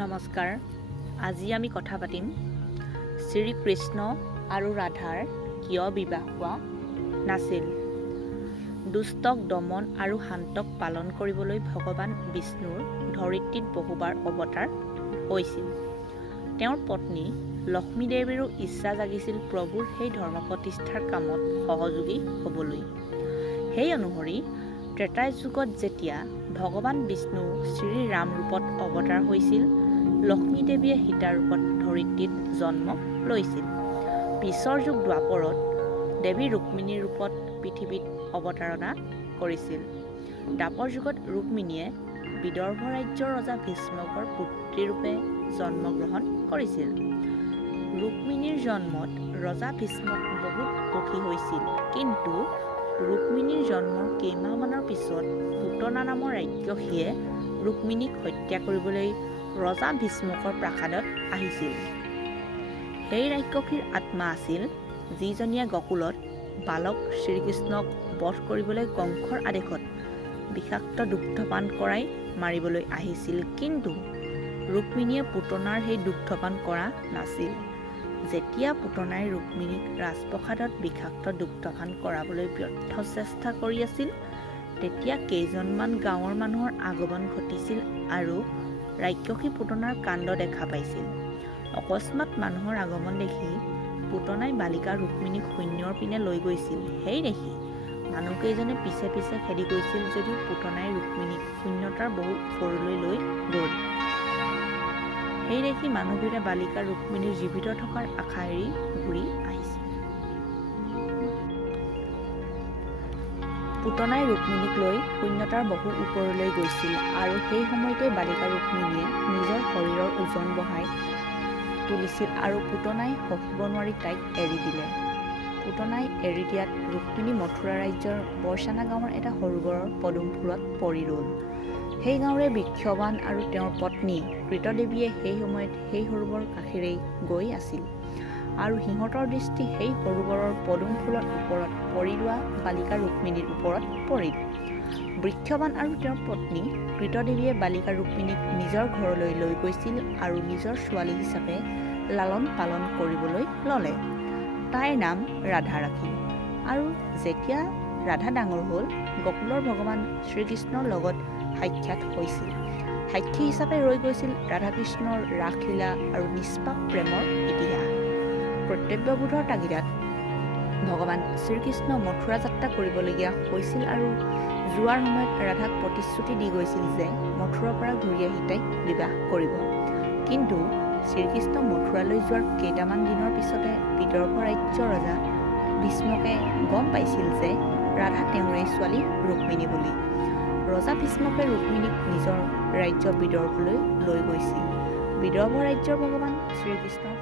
নমস্কাৰ। আজি আমি কথা পাতিম শ্ৰীকৃষ্ণ আৰু ৰাধাৰ কিয় বিবাহ হোৱা নাছিল। দুষ্টক দমন আৰু শান্তক পালন কৰিবলৈ ভগৱান বিষ্ণুৰ ধৰিত্ৰীত বহুবাৰ অৱতাৰ হৈছিল। তেওঁৰ পত্নী লক্ষ্মী দেৱীৰো ইচ্ছা জাগিছিল প্ৰভুৰ সেই ধৰ্ম প্ৰতিষ্ঠাৰ কামত সহযোগী হ'বলৈ। সেই অনুসৰি ত্ৰেতা যুগত যেতিয়া ভগৱান বিষ্ণু শ্ৰীৰাম ৰূপত অৱতাৰ হৈছিল, লক্ষ্মী দেৱীয়ে সীতা ৰূপত ধৰিত্ৰীত জন্ম লৈছিল। পিছৰ যুগ দ্বাপৰত দেৱী ৰুক্মিণীৰ ৰূপত পৃথিৱীত অৱতাৰণা কৰিছিল। দ্বাপৰ যুগত ৰুক্মিণীয়ে বিদৰ্ভ ৰাজ্যৰ ৰজা ভীষ্মকৰ পুত্ৰীৰূপে জন্মগ্ৰহণ কৰিছিল। ৰুক্মিণীৰ জন্মত ৰজা ভীষ্মক বহুত সুখী হৈছিল, কিন্তু ৰুক্মিণীৰ জন্মৰ কেইমাহমানৰ পিছত পুতনা নামৰ ৰাক্ষসীয়ে ৰুক্মিণীক হত্যা কৰিবলৈ ৰজা ভীষ্মকৰ প্ৰাসাদত আহিছিল। সেই ৰাক্ষসীৰ আত্মা আছিল যিজনীয়ে গকুলত বালক শ্ৰীকৃষ্ণক বধ কৰিবলৈ কংসৰ আদেশত বিষাক্ত দুগ্ধপান কৰাই মাৰিবলৈ আহিছিল, কিন্তু ৰুক্মিণীয়ে পুতনাৰ সেই দুগ্ধপান কৰা নাছিল। যেতিয়া পুতনাই ৰুক্মিণীক ৰাজপ্ৰসাদত বিষাক্ত দুগ্ধপান কৰাবলৈ ব্যৰ্থ চেষ্টা কৰি আছিল, তেতিয়া কেইজনমান গাঁৱৰ মানুহৰ আগমন ঘটিছিল আৰু ৰাক্ষসী পুতনাৰ কাণ্ড দেখা পাইছিল। অকস্মাৎ মানুহৰ আগমন দেখি পুতনাই বালিকা ৰুক্মিণীক শূন্যৰ পিনে লৈ গৈছিল। সেই দেখি মানুহকেইজনে পিছে পিছে খেদি গৈছিল যদিও পুতনাই ৰুক্মিণীক শূন্যতাৰ বহু ওপৰলৈ লৈ গ'ল। সেই দেখি মানুহবোৰে বালিকা ৰুক্মিণীৰ জীৱিত থকাৰ আশা এৰি ঘূৰি আহিছিল। পুতনাই ৰুক্মিণীক লৈ শূন্যতাৰ বহু ওপৰলৈ গৈছিল আৰু সেই সময়তে বালিকা ৰুক্মিণীয়ে নিজৰ শৰীৰৰ ওজন বঢ়াই তুলিছিল আৰু পুতনাই সহিব নোৱাৰি তাইক এৰি দিলে। পুতনাই এৰি দিয়াত ৰুক্মিণী মথুৰা ৰাজ্যৰ বৰচানা গাঁৱৰ এটা সৰোবৰৰ পদুম ফুলত পৰি ৰ'ল। সেই গাঁৱৰে বৃক্ষবান আৰু তেওঁৰ পত্নী কৃতদেৱীয়ে সেই সময়ত সেই সৰোবৰ কাষেৰেই গৈ আছিল আৰু সিহঁতৰ দৃষ্টি সেই সৰোবৰৰ পদুম ফুলৰ ওপৰত পৰি লোৱা বালিকা ৰুক্মিণীৰ ওপৰত পৰিল। বৃক্ষবান আৰু তেওঁৰ পত্নী কৃতদেৱীয়ে বালিকা ৰুক্মিণীক নিজৰ ঘৰলৈ লৈ গৈছিল আৰু নিজৰ ছোৱালী হিচাপে লালন পালন কৰিবলৈ ল'লে। তাইৰ নাম ৰাধা ৰাখিল আৰু যেতিয়া ৰাধা ডাঙৰ হ'ল, গকুলৰ ভগৱান শ্ৰীকৃষ্ণৰ লগত সাক্ষাৎ হৈছিল। সাক্ষী হিচাপে ৰৈ গৈছিল ৰাধাকৃষ্ণৰ ৰাসলীলা আৰু নিষ্পাপ প্ৰেমৰ ইতিহাস। কৰ্তব্যবোধৰ তাগিদাত ভগৱান শ্ৰীকৃষ্ণ মথুৰা যাত্ৰা কৰিবলগীয়া হৈছিল আৰু যোৱাৰ সময়ত ৰাধাক প্ৰতিশ্ৰুতি দি গৈছিল যে মথুৰাৰ পৰা ঘূৰি আহি তাইক বিবাহ কৰিব। কিন্তু শ্ৰীকৃষ্ণ মথুৰালৈ যোৱাৰ কেইটামান দিনৰ পিছতে বিদৰ্ভ ৰাজ্যৰ ৰজা ভীষ্মকে গম পাইছিল যে ৰাধা তেওঁৰে ছোৱালী ৰুক্মিণী বুলি। ৰজা ভীষ্মকে ৰুক্মিণীক নিজৰ ৰাজ্য বিদৰ্ভলৈ লৈ গৈছিল। বিদৰ্ভ ৰাজ্যৰ ভগৱান শ্ৰীকৃষ্ণৰ